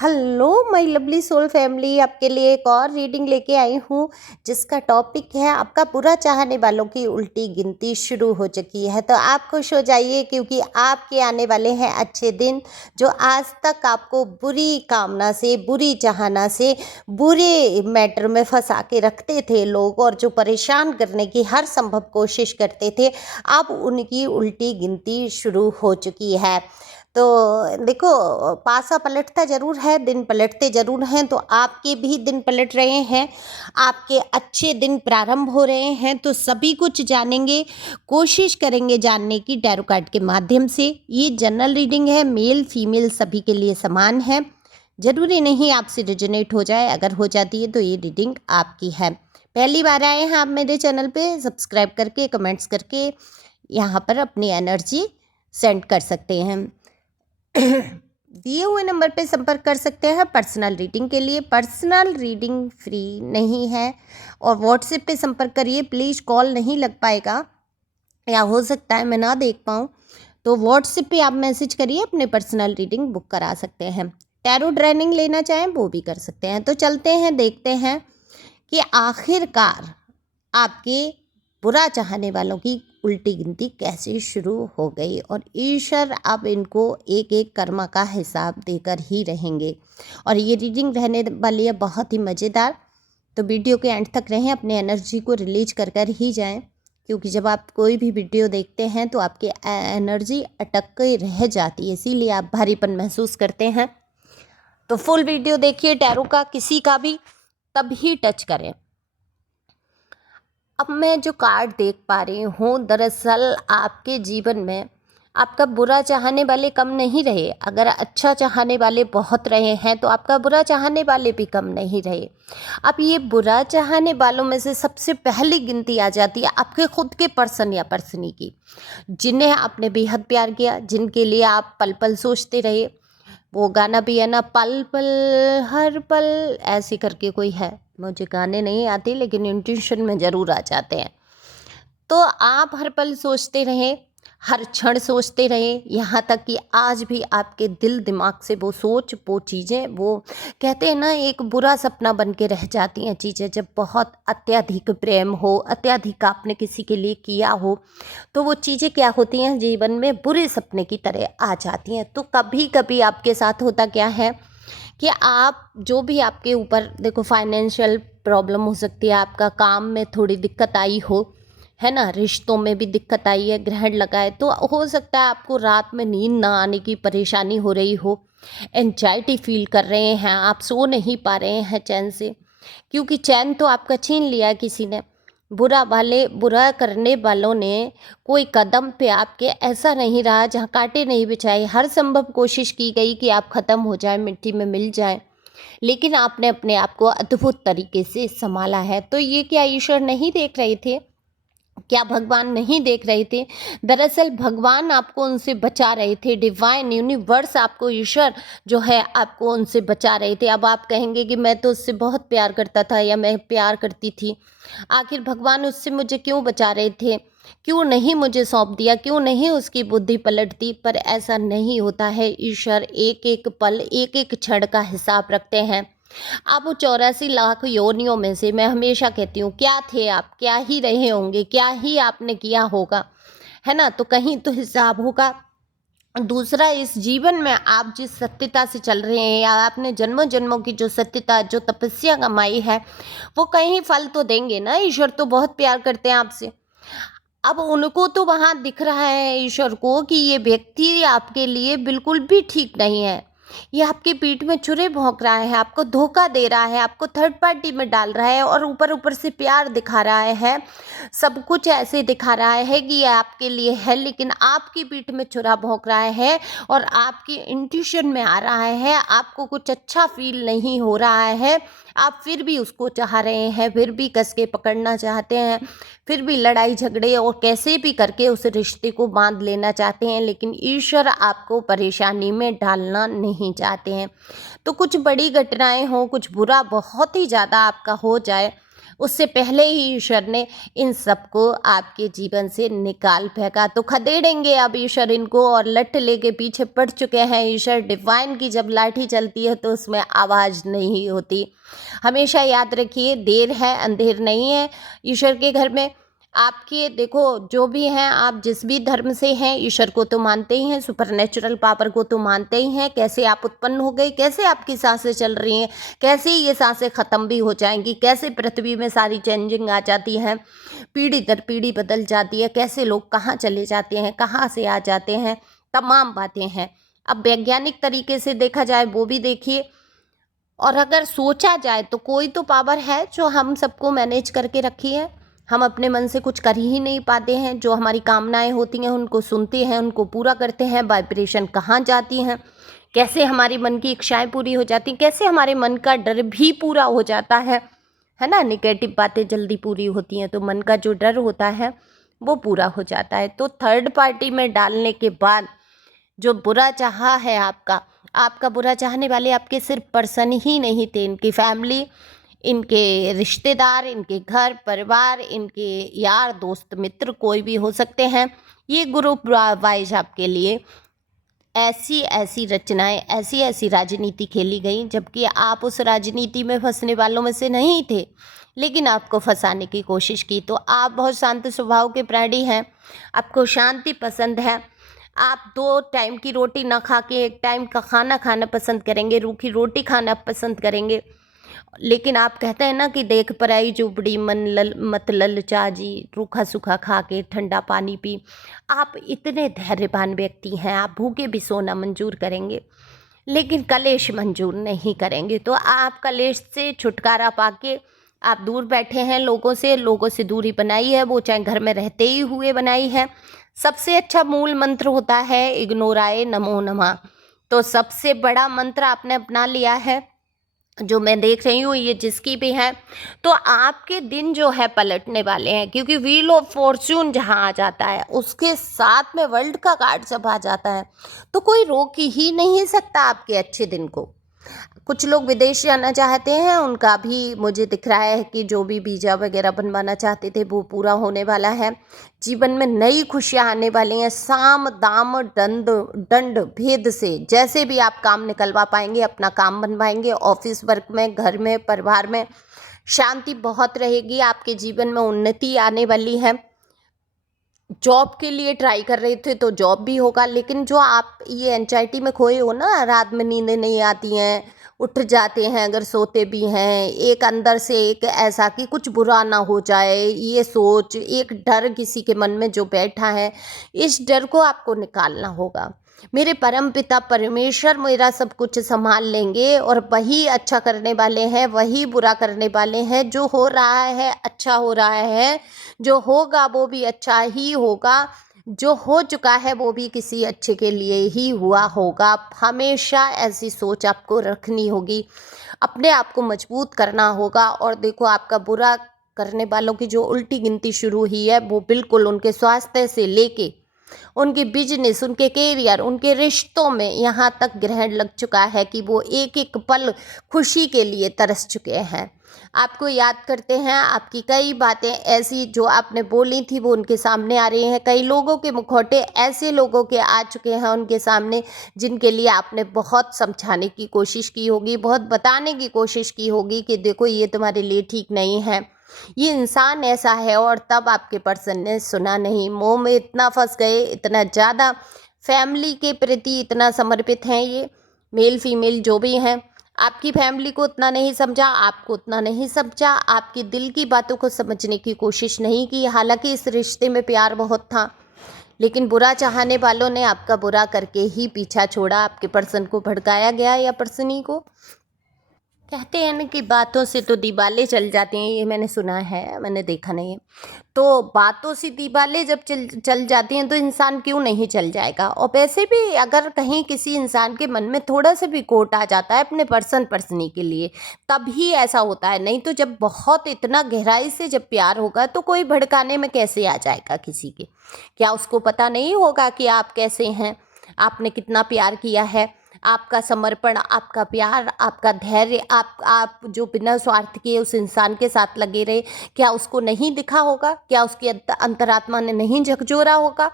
Hello my lovely soul family, आपके लिए एक और रीडिंग लेके आई हूँ जिसका टॉपिक है आपका बुरा चाहने वालों की उल्टी गिनती शुरू हो चुकी है। तो आप खुश हो जाइए क्योंकि आपके आने वाले हैं अच्छे दिन। जो आज तक आपको बुरी कामना से, बुरी चाहना से, बुरे मैटर में फंसा के रखते थे लोग और जो परेशान करने की हर संभव कोशिश करते थे, अब उनकी उल्टी गिनती शुरू हो चुकी है। तो देखो, पासा पलटता ज़रूर है, दिन पलटते ज़रूर हैं। तो आपके भी दिन पलट रहे हैं, आपके अच्छे दिन प्रारंभ हो रहे हैं। तो सभी कुछ जानेंगे, कोशिश करेंगे जानने की टैरो कार्ड के माध्यम से। ये जनरल रीडिंग है, मेल फीमेल सभी के लिए समान है। ज़रूरी नहीं आपसे रिजोनेट हो जाए, अगर हो जाती है तो ये रीडिंग आपकी है। पहली बार आए हैं आप मेरे चैनल पे, सब्सक्राइब करके कमेंट्स करके यहाँ पर अपनी एनर्जी सेंड कर सकते हैं। दिए हुए नंबर पे संपर्क कर सकते हैं पर्सनल रीडिंग के लिए। पर्सनल रीडिंग फ्री नहीं है और व्हाट्सएप पे संपर्क करिए प्लीज़। कॉल नहीं लग पाएगा या हो सकता है मैं ना देख पाऊँ, तो व्हाट्सएप पे आप मैसेज करिए, अपने पर्सनल रीडिंग बुक करा सकते हैं। टैरो ट्रेनिंग लेना चाहें वो भी कर सकते हैं। तो चलते हैं, देखते हैं कि आखिरकार आपके बुरा चाहने वालों की उल्टी गिनती कैसे शुरू हो गई और ईश्वर अब इनको एक एक कर्मा का हिसाब देकर ही रहेंगे। और ये रीडिंग रहने वाली है बहुत ही मज़ेदार। तो वीडियो के एंड तक रहें, अपने एनर्जी को रिलीज कर कर ही जाएं, क्योंकि जब आप कोई भी वीडियो देखते हैं तो आपकी एनर्जी अटक के रह जाती है, इसीलिए आप भारीपन महसूस करते हैं। तो फुल वीडियो देखिए टैरो का, किसी का भी, तब ही टच करें। अब मैं जो कार्ड देख पा रही हूँ, दरअसल आपके जीवन में आपका बुरा चाहने वाले कम नहीं रहे। अगर अच्छा चाहने वाले बहुत रहे हैं तो आपका बुरा चाहने वाले भी कम नहीं रहे। अब ये बुरा चाहने वालों में से सबसे पहली गिनती आ जाती है आपके खुद के पर्सन या पर्सनी की, जिन्हें आपने बेहद प्यार किया, जिनके लिए आप पल पल सोचते रहे। वो गाना भी है ना, पल पल हर पल, ऐसे करके कोई है, मुझे गाने नहीं आते लेकिन इंट्यूशन में ज़रूर आ जाते हैं। तो आप हर पल सोचते रहे, हर क्षण सोचते रहे, यहाँ तक कि आज भी आपके दिल दिमाग से वो सोच, वो चीज़ें, वो कहते हैं ना, एक बुरा सपना बन के रह जाती हैं चीज़ें। जब बहुत अत्यधिक प्रेम हो, अत्यधिक आपने किसी के लिए किया हो, तो वो चीज़ें क्या होती हैं, जीवन में बुरे सपने की तरह आ जाती हैं। तो कभी कभी आपके साथ होता क्या है कि आप जो भी आपके ऊपर, देखो, फाइनेंशियल प्रॉब्लम हो सकती है, आपका काम में थोड़ी दिक्कत आई हो, है ना, रिश्तों में भी दिक्कत आई है, ग्रहण लगा है, तो हो सकता है आपको रात में नींद ना आने की परेशानी हो रही हो, एंजाइटी फील कर रहे हैं, आप सो नहीं पा रहे हैं चैन से, क्योंकि चैन तो आपका छीन लिया है किसी ने। बुरा करने वालों ने कोई कदम पे आपके ऐसा नहीं रहा जहाँ कांटे नहीं बिछाए। हर संभव कोशिश की गई कि आप ख़त्म हो जाए, मिट्टी में मिल जाए, लेकिन आपने अपने आप को अद्भुत तरीके से संभाला है। तो ये क्या ईश्वर नहीं देख रहे थे? क्या भगवान नहीं देख रहे थे? दरअसल भगवान आपको उनसे बचा रहे थे, डिवाइन यूनिवर्स आपको, ईश्वर जो है आपको उनसे बचा रहे थे। अब आप कहेंगे कि मैं तो उससे बहुत प्यार करता था या मैं प्यार करती थी, आखिर भगवान उससे मुझे क्यों बचा रहे थे, क्यों नहीं मुझे सौंप दिया, क्यों नहीं उसकी बुद्धि पलट दी? पर ऐसा नहीं होता है, ईश्वर एक एक पल, एक एक क्षण का हिसाब रखते हैं। आप वो 84 लाख योनियों में से, मैं हमेशा कहती हूँ, क्या थे आप, क्या ही रहे होंगे, क्या ही आपने किया होगा, है ना? तो कहीं तो हिसाब होगा। दूसरा, इस जीवन में आप जिस सत्यता से चल रहे हैं या आपने जन्मों जन्मों की जो सत्यता, जो तपस्या कमाई है, वो कहीं फल तो देंगे ना। ईश्वर तो बहुत प्यार करते हैं आपसे। अब उनको तो वहाँ दिख रहा है ईश्वर को कि ये व्यक्ति आपके लिए बिल्कुल भी ठीक नहीं है, ये आपकी पीठ में छुरे भोंक रहा है, आपको धोखा दे रहा है, आपको थर्ड पार्टी में डाल रहा है और ऊपर ऊपर से प्यार दिखा रहा है, सब कुछ ऐसे दिखा रहा है कि ये आपके लिए है, लेकिन आपकी पीठ में छुरा भोंक रहा है और आपकी इंट्यूशन में आ रहा है, आपको कुछ अच्छा फील नहीं हो रहा है, आप फिर भी उसको चाह रहे हैं, फिर भी कस के पकड़ना चाहते हैं, फिर भी लड़ाई झगड़े और कैसे भी करके उस रिश्ते को बांध लेना चाहते हैं, लेकिन ईश्वर आपको परेशानी में डालना नहीं चाहते हैं। तो कुछ बड़ी घटनाएं हो, कुछ बुरा बहुत ही ज़्यादा आपका हो जाए, उससे पहले ही ईश्वर ने इन सबको आपके जीवन से निकाल फेंका। तो खदेड़ेंगे अब ईश्वर इनको, और लठ लेके पीछे पड़ चुके हैं ईश्वर। डिवाइन की जब लाठी चलती है तो उसमें आवाज़ नहीं होती। हमेशा याद रखिए, देर है अंधेर नहीं है ईश्वर के घर में। आपके देखो जो भी हैं, आप जिस भी धर्म से हैं, ईश्वर को तो मानते ही हैं, सुपरनेचुरल पावर को तो मानते ही हैं। कैसे आप उत्पन्न हो गए, कैसे आपकी सांसें चल रही हैं, कैसे ये सांसें ख़त्म भी हो जाएंगी, कैसे पृथ्वी में सारी चेंजिंग आ जाती हैं, पीढ़ी दर पीढ़ी बदल जाती है, कैसे लोग कहाँ चले जाते हैं, कहाँ से आ जाते हैं, तमाम बातें हैं। अब वैज्ञानिक तरीके से देखा जाए वो भी देखिए, और अगर सोचा जाए तो कोई तो पावर है जो हम सबको मैनेज करके रखी है। हम अपने मन से कुछ कर ही नहीं पाते हैं। जो हमारी कामनाएं होती हैं उनको सुनते हैं, उनको पूरा करते हैं। वाइब्रेशन कहाँ जाती हैं, कैसे हमारी मन की इच्छाएं पूरी हो जाती हैं, कैसे हमारे मन का डर भी पूरा हो जाता है ना। नेगेटिव बातें जल्दी पूरी होती हैं तो मन का जो डर होता है वो पूरा हो जाता है। तो थर्ड पार्टी में डालने के बाद जो बुरा चाहा है आपका बुरा चाहने वाले आपके सिर्फ पर्सन ही नहीं थे, इनकी फैमिली, इनके रिश्तेदार, इनके घर परिवार, इनके यार दोस्त मित्र कोई भी हो सकते हैं। ये ग्रुप वाइज आपके लिए ऐसी ऐसी रचनाएं, ऐसी ऐसी राजनीति खेली गई, जबकि आप उस राजनीति में फंसने वालों में से नहीं थे, लेकिन आपको फंसाने की कोशिश की। तो आप बहुत शांत स्वभाव के प्राणी हैं, आपको शांति पसंद है। आप 2 टाइम की रोटी ना खा के 1 टाइम का खाना खाना पसंद करेंगे, रूखी रोटी खाना पसंद करेंगे। लेकिन आप कहते हैं ना कि देख पराई झोपड़ी मत ललचा जी, रूखा सूखा खा के ठंडा पानी पी। आप इतने धैर्यवान व्यक्ति हैं, आप भूखे भी सोना मंजूर करेंगे, लेकिन कलेश मंजूर नहीं करेंगे। तो आप कलेश से छुटकारा पाके आप दूर बैठे हैं लोगों से दूरी बनाई है, वो चाहे घर में रहते ही हुए बनाई है। सबसे अच्छा मूल मंत्र होता है इग्नोराय नमो नमः। तो सबसे बड़ा मंत्र आपने अपना लिया है, जो मैं देख रही हूँ ये जिसकी भी है। तो आपके दिन जो है पलटने वाले हैं, क्योंकि व्हील ऑफ फॉर्च्यून जहाँ आ जाता है उसके साथ में वर्ल्ड का कार्ड जब आ जाता है तो कोई रोक ही नहीं सकता आपके अच्छे दिन को। कुछ लोग विदेश जाना चाहते हैं, उनका भी मुझे दिख रहा है कि जो भी वीज़ा वगैरह बनवाना चाहते थे वो पूरा होने वाला है। जीवन में नई खुशियां आने वाली हैं। साम दाम दंड भेद से जैसे भी आप काम निकलवा पाएंगे, अपना काम बनवाएंगे। ऑफिस वर्क में, घर में, परिवार में शांति बहुत रहेगी। आपके जीवन में उन्नति आने वाली है। जॉब के लिए ट्राई कर रहे थे तो जॉब भी होगा, लेकिन जो आप ये एंजाइटी में खोए हो ना, रात में नींदें नहीं आती हैं, उठ जाते हैं अगर सोते भी हैं, एक अंदर से एक ऐसा कि कुछ बुरा ना हो जाए, ये सोच, एक डर किसी के मन में जो बैठा है, इस डर को आपको निकालना होगा। मेरे परम पिता परमेश्वर मेरा सब कुछ संभाल लेंगे, और वही अच्छा करने वाले हैं, वही बुरा करने वाले हैं। जो हो रहा है अच्छा हो रहा है, जो होगा वो भी अच्छा ही होगा, जो हो चुका है वो भी किसी अच्छे के लिए ही हुआ होगा। हमेशा ऐसी सोच आपको रखनी होगी, अपने आप को मजबूत करना होगा। और देखो, आपका बुरा करने वालों की जो उल्टी गिनती शुरू हुई है वो बिल्कुल उनके स्वास्थ्य से लेके उनके बिजनेस, उनके कैरियर, उनके रिश्तों में यहाँ तक ग्रहण लग चुका है कि वो एक एक पल खुशी के लिए तरस चुके हैं। आपको याद करते हैं, आपकी कई बातें ऐसी जो आपने बोली थी वो उनके सामने आ रही हैं। कई लोगों के मुखौटे ऐसे लोगों के आ चुके हैं उनके सामने, जिनके लिए आपने बहुत समझाने की कोशिश की होगी, बहुत बताने की कोशिश की होगी कि देखो ये तुम्हारे लिए ठीक नहीं है, ये इंसान ऐसा है। और तब आपके पर्सन ने सुना नहीं। मोह में इतना फंस गए, इतना ज़्यादा फैमिली के प्रति इतना समर्पित हैं ये मेल फीमेल जो भी हैं। आपकी फैमिली को उतना नहीं समझा, आपको उतना नहीं समझा, आपकी दिल की बातों को समझने की कोशिश नहीं की। हालांकि इस रिश्ते में प्यार बहुत था, लेकिन बुरा चाहने वालों ने आपका बुरा करके ही पीछा छोड़ा। आपके पर्सन को भड़काया गया या पर्सनी को। कहते हैं ना कि बातों से तो दीवालें चल जाती हैं, ये मैंने सुना है, मैंने देखा नहीं है। तो बातों से दीवालें जब चल जाती हैं तो इंसान क्यों नहीं चल जाएगा। और वैसे भी अगर कहीं किसी इंसान के मन में थोड़ा सा भी खोट आ जाता है अपने पर्सनी के लिए, तभी ऐसा होता है। नहीं तो जब बहुत इतना गहराई से जब प्यार होगा तो कोई भड़काने में कैसे आ जाएगा किसी के। क्या उसको पता नहीं होगा कि आप कैसे हैं, आपने कितना प्यार किया है। आपका समर्पण, आपका प्यार, आपका धैर्य, आप जो बिना स्वार्थ के उस इंसान के साथ लगे रहे, क्या उसको नहीं दिखा होगा? क्या उसकी अंतरात्मा ने नहीं झकझोरा होगा?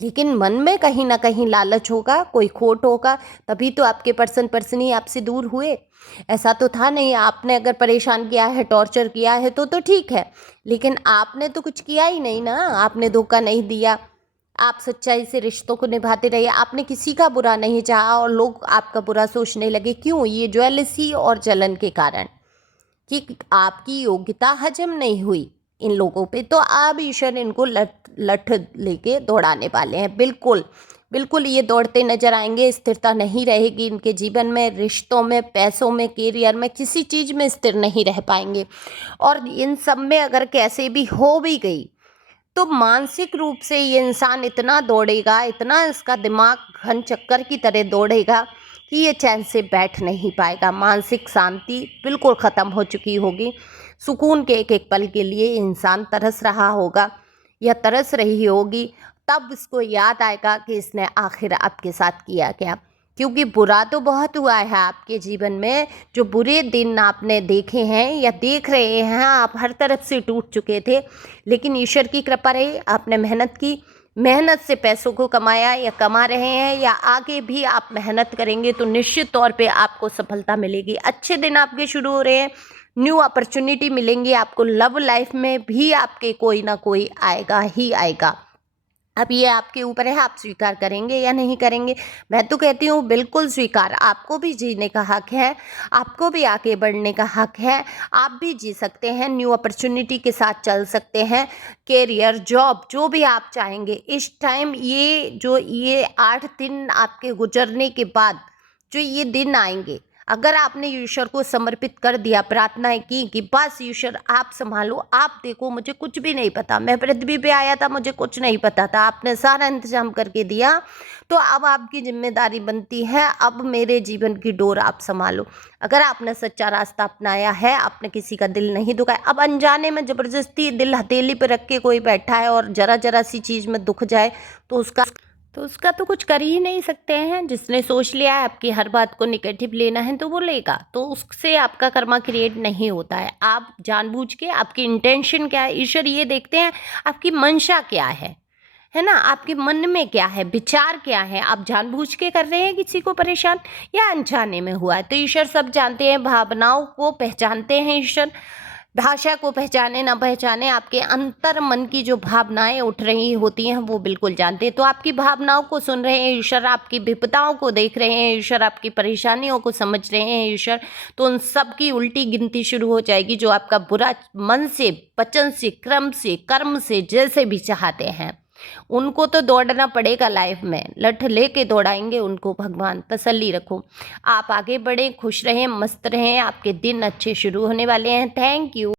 लेकिन मन में कहीं ना कहीं लालच होगा, कोई खोट होगा, तभी तो आपके पर्सन आपसे दूर हुए। ऐसा तो था नहीं, आपने अगर परेशान किया है, टॉर्चर किया है तो ठीक है, लेकिन आपने तो कुछ किया ही नहीं ना। आपने धोखा नहीं दिया, आप सच्चाई से रिश्तों को निभाते रहिए, आपने किसी का बुरा नहीं चाहा और लोग आपका बुरा सोचने लगे। क्यों? ये ज्वेलसी और जलन के कारण, कि आपकी योग्यता हजम नहीं हुई इन लोगों पे, तो अब ईश्वर इनको लठ लेके दौड़ाने वाले हैं। बिल्कुल बिल्कुल ये दौड़ते नजर आएंगे। स्थिरता नहीं रहेगी इनके जीवन में, रिश्तों में, पैसों में, कैरियर में, किसी चीज़ में स्थिर नहीं रह पाएंगे। और इन सब में अगर कैसे भी हो भी गई तो मानसिक रूप से ये इंसान इतना दौड़ेगा, इतना इसका दिमाग घन चक्कर की तरह दौड़ेगा कि ये चैन से बैठ नहीं पाएगा। मानसिक शांति बिल्कुल ख़त्म हो चुकी होगी। सुकून के एक एक पल के लिए इंसान तरस रहा होगा या तरस रही होगी। तब इसको याद आएगा कि इसने आखिर आपके साथ किया क्या। क्योंकि बुरा तो बहुत हुआ है आपके जीवन में, जो बुरे दिन आपने देखे हैं या देख रहे हैं, आप हर तरफ से टूट चुके थे। लेकिन ईश्वर की कृपा रही, आपने मेहनत की, मेहनत से पैसों को कमाया या कमा रहे हैं, या आगे भी आप मेहनत करेंगे तो निश्चित तौर पे आपको सफलता मिलेगी। अच्छे दिन आपके शुरू हो रहे हैं, न्यू अपॉर्चुनिटी मिलेंगी आपको। लव लाइफ में भी आपके कोई ना कोई आएगा ही आएगा। अब ये आपके ऊपर है, आप स्वीकार करेंगे या नहीं करेंगे। मैं तो कहती हूँ बिल्कुल स्वीकार। आपको भी जीने का हक है, आपको भी आगे बढ़ने का हक है, आप भी जी सकते हैं, न्यू अपॉर्चुनिटी के साथ चल सकते हैं। कैरियर, जॉब, जो भी आप चाहेंगे इस टाइम, ये 8 दिन आपके गुजरने के बाद जो ये दिन आएंगे, अगर आपने ईश्वर को समर्पित कर दिया, प्रार्थनाएं की कि बस ईश्वर आप संभालो, आप देखो, मुझे कुछ भी नहीं पता, मैं पृथ्वी पे आया था, मुझे कुछ नहीं पता था, आपने सारा इंतजाम करके दिया, तो अब आपकी जिम्मेदारी बनती है, अब मेरे जीवन की डोर आप संभालो। अगर आपने सच्चा रास्ता अपनाया है, आपने किसी का दिल नहीं दुखाया। अब अनजाने में ज़बरदस्ती दिल हथेली पर रख के कोई बैठा है और जरा जरा सी चीज़ में दुख जाए तो उसका तो कुछ कर ही नहीं सकते हैं। जिसने सोच लिया है आपकी हर बात को निगेटिव लेना है तो वो लेगा, तो उससे आपका कर्मा क्रिएट नहीं होता है। आप जानबूझ के, आपकी इंटेंशन क्या है, ईश्वर ये देखते हैं आपकी मंशा क्या है ना, आपके मन में क्या है, विचार क्या है। आप जानबूझ के कर रहे हैं किसी को परेशान या अनजाने में हुआ है, तो ईश्वर सब जानते हैं, भावनाओं को पहचानते हैं ईश्वर। भाषा को पहचाने ना पहचाने, आपके अंतर मन की जो भावनाएं उठ रही होती हैं वो बिल्कुल जानते हैं। तो आपकी भावनाओं को सुन रहे हैं ईश्वर, आपकी विपदाओं को देख रहे हैं ईश्वर, आपकी परेशानियों को समझ रहे हैं ईश्वर। तो उन सब की उल्टी गिनती शुरू हो जाएगी, जो आपका बुरा मन से, वचन से, क्रम से, कर्म से, जैसे भी चाहते हैं उनको तो दौड़ना पड़ेगा। लाइफ में लठ लेके दौड़ाएंगे उनको भगवान, तसल्ली रखो। आप आगे बढ़ें, खुश रहें, मस्त रहें, आपके दिन अच्छे शुरू होने वाले हैं। Thank you.